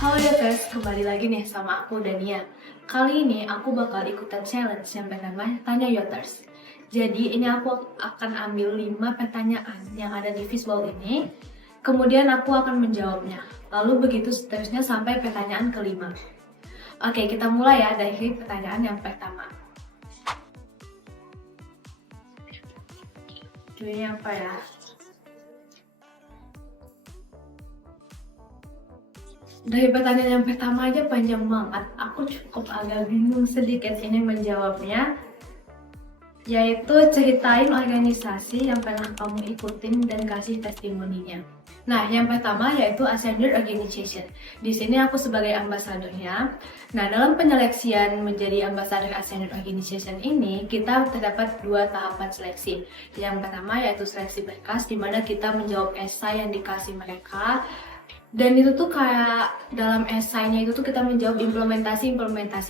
Halo Devers, kembali lagi nih sama aku Dania. Kali ini aku bakal ikutan challenge yang bernama Tanya Yoters. Jadi ini aku akan ambil 5 pertanyaan yang ada di fishbowl ini. Kemudian aku akan menjawabnya. Lalu begitu seterusnya sampai pertanyaan kelima. Oke, kita mulai ya dari pertanyaan yang pertama. Ini apa ya? Dari pertanyaan yang pertama aja panjang banget. Aku cukup agak bingung sedikit ini menjawabnya. Yaitu ceritain organisasi yang pernah kamu ikutin dan kasih testimoninya. Nah, yang pertama yaitu Ascender Organization. Di sini aku sebagai ambasadornya. Nah, dalam penyeleksian menjadi ambasador Ascender Organization ini, kita terdapat 2 tahapan seleksi. Yang pertama yaitu seleksi berkas, di mana kita menjawab esai yang dikasih mereka. Dan itu tuh kayak dalam esainya itu tuh kita menjawab implementasi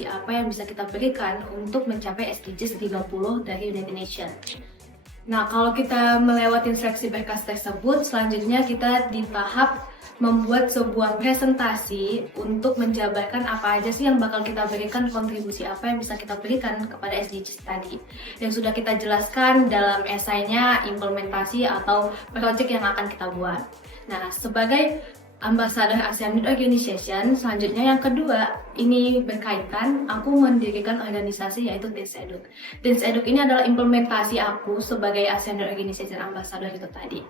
apa yang bisa kita berikan untuk mencapai SDGs 30 dari United Nations. Nah, kalau kita melewati seleksi berkas tersebut, selanjutnya kita di tahap membuat sebuah presentasi untuk menjabarkan apa aja sih yang bakal kita berikan, kontribusi apa yang bisa kita berikan kepada SDGs tadi. Yang sudah kita jelaskan dalam esainya, implementasi atau project yang akan kita buat. Nah, sebagai Ambassador ASEAN Youth Organization, selanjutnya yang kedua, ini berkaitan, aku mendirikan organisasi yaitu Teens Eduk. Teens Eduk ini adalah implementasi aku sebagai ASEAN Youth Organization Ambassador itu tadi.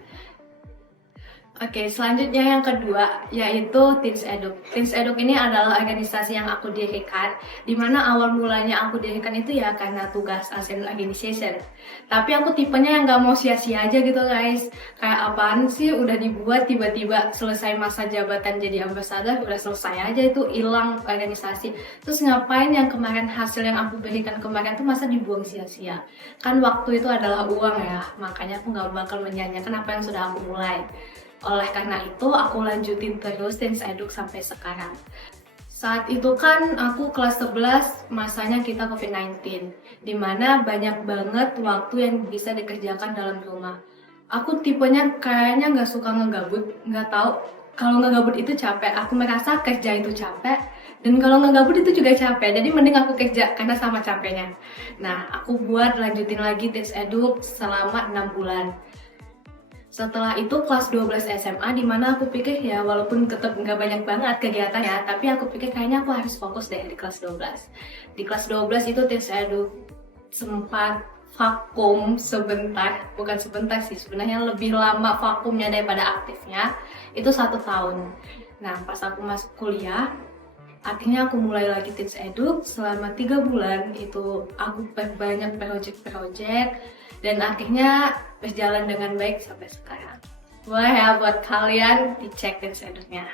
Oke, selanjutnya yang kedua yaitu Teens Eduk. Teens Eduk ini adalah organisasi yang aku dirikan, di mana awal mulanya aku dirikan itu ya karena tugas ASEAN Organization. Tapi aku tipenya yang gak mau sia-sia aja gitu guys. Kayak apaan sih udah dibuat tiba-tiba selesai masa jabatan jadi ambasador, udah selesai aja itu hilang organisasi. Terus ngapain yang kemarin hasil yang aku berikan kemarin tuh masa dibuang sia-sia? Kan waktu itu adalah uang ya, makanya aku gak bakal menyanyiakan apa yang sudah aku mulai. Oleh karena itu, aku lanjutin terus Teens Eduk sampai sekarang. Saat itu kan aku kelas 11, masanya kita COVID-19, dimana banyak banget waktu yang bisa dikerjakan dalam rumah. Aku tipenya kayaknya nggak suka ngegabut, nggak tahu. Kalau ngegabut itu capek, aku merasa kerja itu capek, dan kalau ngegabut itu juga capek, jadi mending aku kerja karena sama capeknya. Nah, aku buat lanjutin lagi Teens Eduk selama 6 bulan. Setelah itu kelas 12 SMA, dimana aku pikir ya walaupun tetap nggak banyak banget kegiatannya, tapi aku pikir kayaknya aku harus fokus deh di kelas 12. Di kelas 12 itu Teens Eduk sempat vakum sebentar, bukan sebentar sih, sebenarnya lebih lama vakumnya daripada aktifnya, itu 1 tahun. Nah, pas aku masuk kuliah, akhirnya aku mulai lagi Teens Eduk selama 3 bulan, itu aku banyak project dan akhirnya berjalan dengan baik sampai sekarang. Boleh ya buat kalian dicek Teens Eduknya.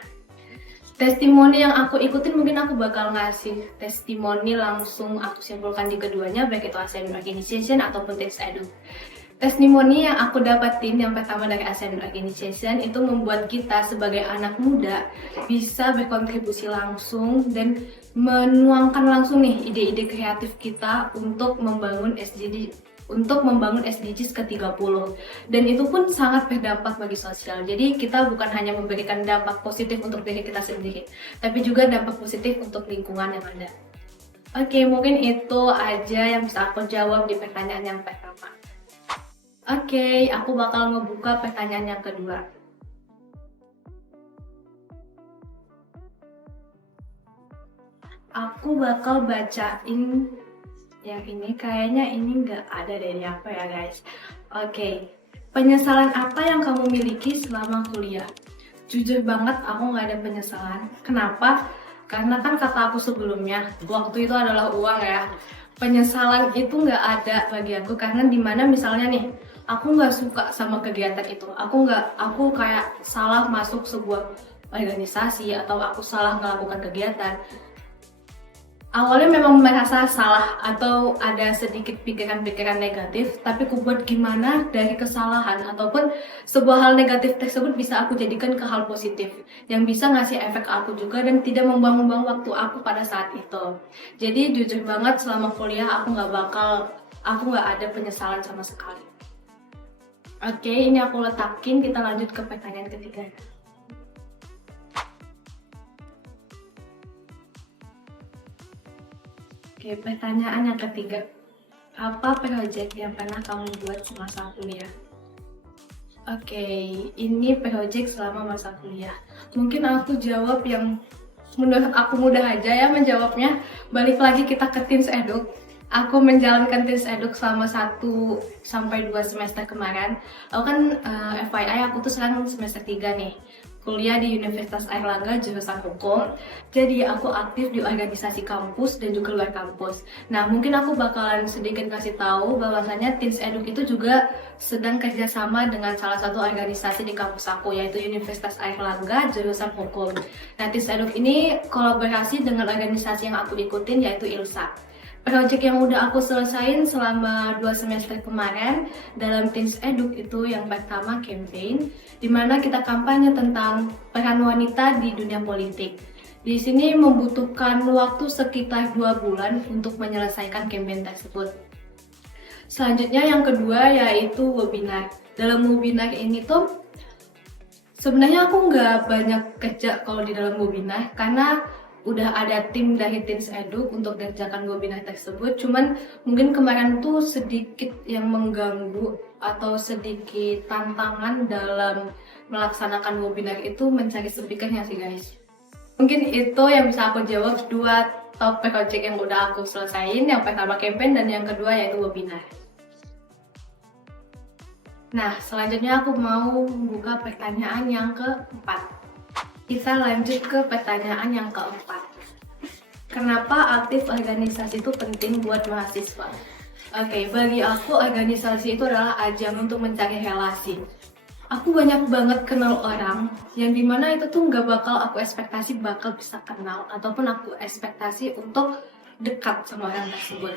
Testimoni yang aku ikutin mungkin aku bakal ngasih testimoni langsung aku simpulkan di keduanya, baik itu ASEAN Organization ataupun Teens Eduk. Testimoni yang aku dapatin yang pertama dari ASEAN Organization itu membuat kita sebagai anak muda bisa berkontribusi langsung dan menuangkan langsung nih ide-ide kreatif kita untuk membangun SDGs ke-30. Dan itu pun sangat berdampak bagi sosial. Jadi kita bukan hanya memberikan dampak positif untuk diri kita sendiri, tapi juga dampak positif untuk lingkungan yang ada. Oke, mungkin itu aja yang bisa aku jawab di pertanyaan yang pertama. Oke, aku bakal ngebuka pertanyaan yang kedua. Aku bakal bacain yang ini, kayaknya ini nggak ada dari apa ya guys. Oke, penyesalan apa yang kamu miliki selama kuliah? Jujur banget aku nggak ada penyesalan. Kenapa? Karena kan kata aku sebelumnya, waktu itu adalah uang ya. Penyesalan itu nggak ada bagi aku, karena dimana misalnya nih, aku nggak suka sama kegiatan itu. Aku kayak salah masuk sebuah organisasi atau aku salah melakukan kegiatan. Awalnya memang merasa salah atau ada sedikit pikiran-pikiran negatif, tapi aku buat gimana dari kesalahan ataupun sebuah hal negatif tersebut bisa aku jadikan ke hal positif yang bisa ngasih efek ke aku juga dan tidak membuang-buang waktu aku pada saat itu. Jadi jujur banget selama kuliah aku nggak ada penyesalan sama sekali. Oke, ini aku letakin, kita lanjut ke pertanyaan ketiga. Oke, pertanyaan yang ketiga. Apa proyek yang pernah kamu buat semasa kuliah? Oke, ini proyek selama masa kuliah. Mungkin aku jawab yang menurut aku mudah aja ya menjawabnya. Balik lagi kita ke Teens Eduk. Aku menjalankan Teens Eduk selama 1 sampai 2 semester kemarin. Aku kan FYI aku tuh sekarang semester 3 nih. Kuliah di Universitas Airlangga jurusan Hukum. Jadi aku aktif di organisasi kampus dan juga luar kampus. Nah, mungkin aku bakalan sedikit kasih tahu bahwasanya Teens Eduk itu juga sedang kerjasama dengan salah satu organisasi di kampus aku, yaitu Universitas Airlangga jurusan Hukum. Nah, Teens Eduk ini kolaborasi dengan organisasi yang aku ikutin, yaitu ILSA. Project yang udah aku selesain selama 2 semester kemarin dalam Teens Eduk itu yang pertama campaign, di mana kita kampanye tentang peran wanita di dunia politik. Di sini membutuhkan waktu sekitar 2 bulan untuk menyelesaikan campaign tersebut. Selanjutnya yang kedua yaitu webinar. Dalam webinar ini tuh sebenarnya aku nggak banyak kerja kalau di dalam webinar karena udah ada tim dari Teens Eduk untuk mengerjakan webinar tersebut. Cuman mungkin kemarin tuh sedikit yang mengganggu atau sedikit tantangan dalam melaksanakan webinar itu mencari speakernya sih guys. Mungkin itu yang bisa aku jawab 2 top project yang udah aku selesain. Yang pertama campaign dan yang kedua yaitu webinar. Nah, selanjutnya aku mau membuka pertanyaan yang keempat. Kita lanjut ke pertanyaan yang keempat. Kenapa aktif organisasi itu penting buat mahasiswa? Oke, bagi aku organisasi itu adalah ajang untuk mencari relasi. Aku banyak banget kenal orang yang dimana itu tuh nggak bakal aku ekspektasi bakal bisa kenal ataupun aku ekspektasi untuk dekat sama orang tersebut.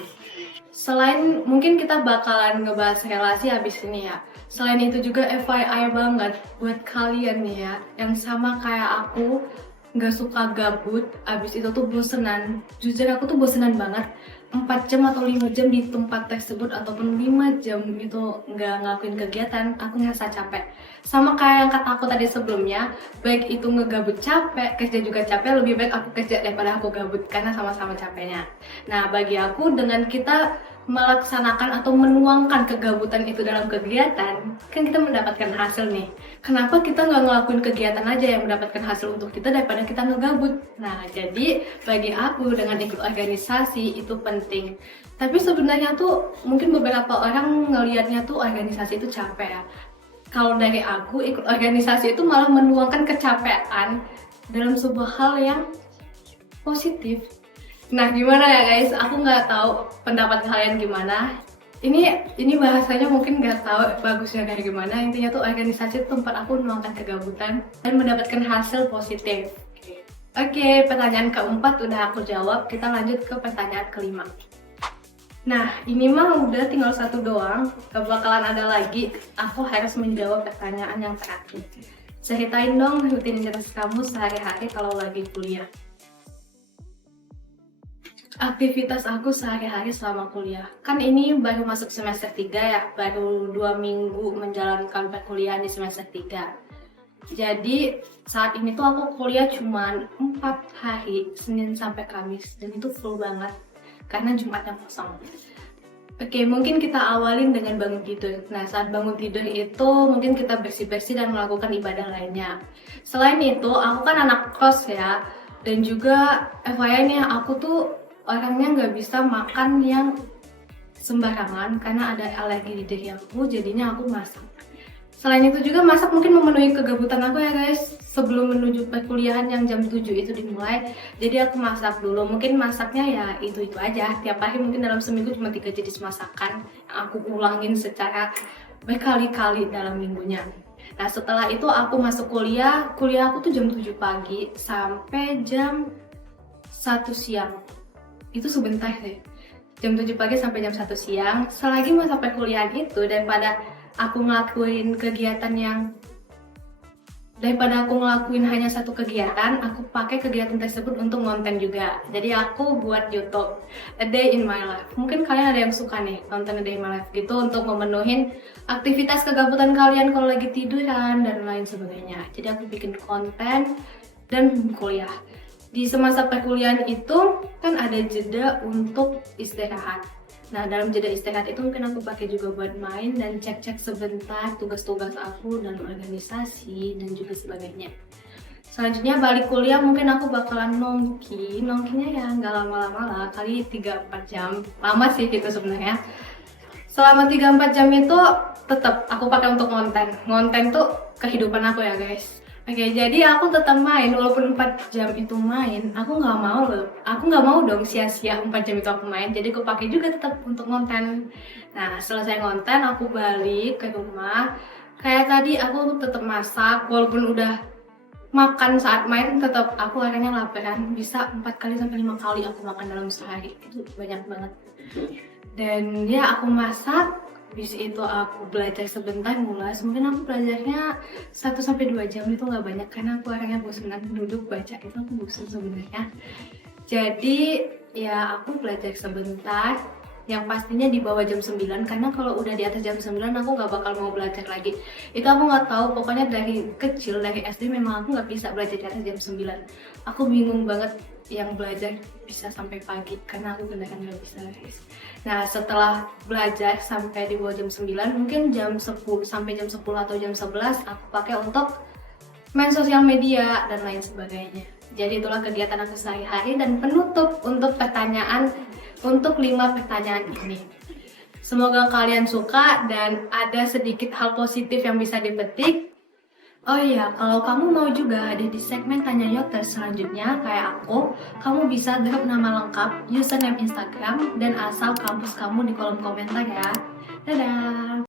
Selain mungkin kita bakalan ngebahas relasi habis ini ya. Selain itu juga FYI banget buat kalian nih ya yang sama kayak aku nggak suka gabut, abis itu tuh bosenan. Jujur aku tuh bosenan banget. 4 jam atau 5 jam di tempat tersebut ataupun 5 jam itu nggak ngelakuin kegiatan, aku ngerasa capek. Sama kayak yang kata aku tadi sebelumnya, baik itu ngegabut capek, kerja juga capek, lebih baik aku kerja daripada aku gabut karena sama-sama capeknya. Nah, bagi aku dengan kita melaksanakan atau menuangkan kegabutan itu dalam kegiatan, kan kita mendapatkan hasil nih. Kenapa kita nggak ngelakuin kegiatan aja yang mendapatkan hasil untuk kita daripada kita ngegabut? Nah, jadi bagi aku dengan ikut organisasi itu penting. Tapi sebenarnya tuh mungkin beberapa orang ngelihatnya tuh organisasi itu capek ya. Kalau dari aku ikut organisasi itu malah menuangkan kecapean dalam sebuah hal yang positif. Nah, gimana ya guys? Aku nggak tahu pendapat kalian gimana. Ini bahasanya mungkin nggak tahu bagusnya kayak gimana. Intinya tuh organisasi itu tempat aku menuangkan kegabutan dan mendapatkan hasil positif. Oke, pertanyaan keempat udah aku jawab. Kita lanjut ke pertanyaan kelima. Nah, ini mah udah tinggal 1 doang. Gak bakalan ada lagi. Aku harus menjawab pertanyaan yang terakhir. Ceritain dong rutinitas kamu sehari-hari kalau lagi kuliah. Aktivitas aku sehari-hari selama kuliah. Kan ini baru masuk semester 3 ya, baru 2 minggu menjalankan perkuliahan di semester 3. Jadi saat ini tuh aku kuliah cuma 4 hari, Senin sampai Kamis, dan itu full banget karena Jumatnya kosong. Oke, mungkin kita awalin dengan bangun tidur. Nah, saat bangun tidur itu mungkin kita bersih-bersih dan melakukan ibadah lainnya. Selain itu, aku kan anak kos ya, dan juga FYI nih, aku tuh orangnya nggak bisa makan yang sembarangan karena ada alergi di diri aku, jadinya aku masak. Selain itu juga masak mungkin memenuhi kegabutan aku ya guys. Sebelum menuju perkuliahan yang jam 7 itu dimulai, jadi aku masak dulu. Mungkin masaknya ya itu aja. Tiap hari mungkin dalam seminggu cuma 3 jenis masakan yang aku ulangin secara berkali-kali dalam minggunya. Nah, setelah itu aku masuk kuliah. Kuliah aku tuh jam 7 pagi sampai jam 1 siang. Itu sebentar deh. Jam 7 pagi sampai jam 1 siang. Selagi masa perkuliahan itu, daripada aku ngelakuin hanya satu kegiatan, aku pakai kegiatan tersebut untuk konten juga. Jadi aku buat YouTube A Day in My Life. Mungkin kalian ada yang suka nih nonton A Day in My Life gitu untuk memenuhi aktivitas kegabutan kalian kalau lagi tiduran dan lain sebagainya. Jadi aku bikin konten dan kuliah. Di semasa perkuliahan itu kan ada jeda untuk istirahat. Nah, dalam jeda istirahat itu mungkin aku pakai juga buat main dan cek-cek sebentar tugas-tugas aku dalam organisasi dan juga sebagainya. Selanjutnya balik kuliah mungkin aku bakalan nongkinya ya nggak lama-lama lah, kali 3-4 jam. Lama sih gitu sebenarnya. Selama 3-4 jam itu tetap aku pakai untuk ngonten tuh kehidupan aku ya guys. Oke, jadi aku tetap main walaupun 4 jam itu main, aku nggak mau dong sia-sia 4 jam itu aku main, jadi aku pakai juga tetap untuk ngonten. Nah, selesai ngonten aku balik ke rumah, kayak tadi aku tetap masak, walaupun udah makan saat main tetap aku akhirnya laparan, bisa 4 kali sampai 5 kali aku makan dalam sehari, itu banyak banget. Dan ya aku masak, habis itu aku belajar sebentar ngulas, mungkin aku belajarnya 1-2 jam, itu nggak banyak karena aku orangnya bosan duduk baca, itu aku bosan sebenarnya. Jadi ya aku belajar sebentar, yang pastinya di bawah jam 9, karena kalau udah di atas jam 9 aku nggak bakal mau belajar lagi. Itu aku nggak tahu, pokoknya dari kecil, dari SD memang aku nggak bisa belajar di atas jam 9. Aku bingung banget yang belajar bisa sampai pagi, karena aku beneran nggak bisa guys. Nah, setelah belajar sampai di bawah jam 9, mungkin jam 10 sampai jam 10 atau jam 11 aku pakai untuk main sosial media dan lain sebagainya. Jadi itulah kegiatan aku sehari-hari dan penutup untuk untuk 5 pertanyaan ini. Semoga kalian suka dan ada sedikit hal positif yang bisa dipetik. Oh iya, kalau kamu mau juga hadir di segmen Tanya Yoter selanjutnya kayak aku, kamu bisa drop nama lengkap, username Instagram, dan asal kampus kamu di kolom komentar ya. Dadah!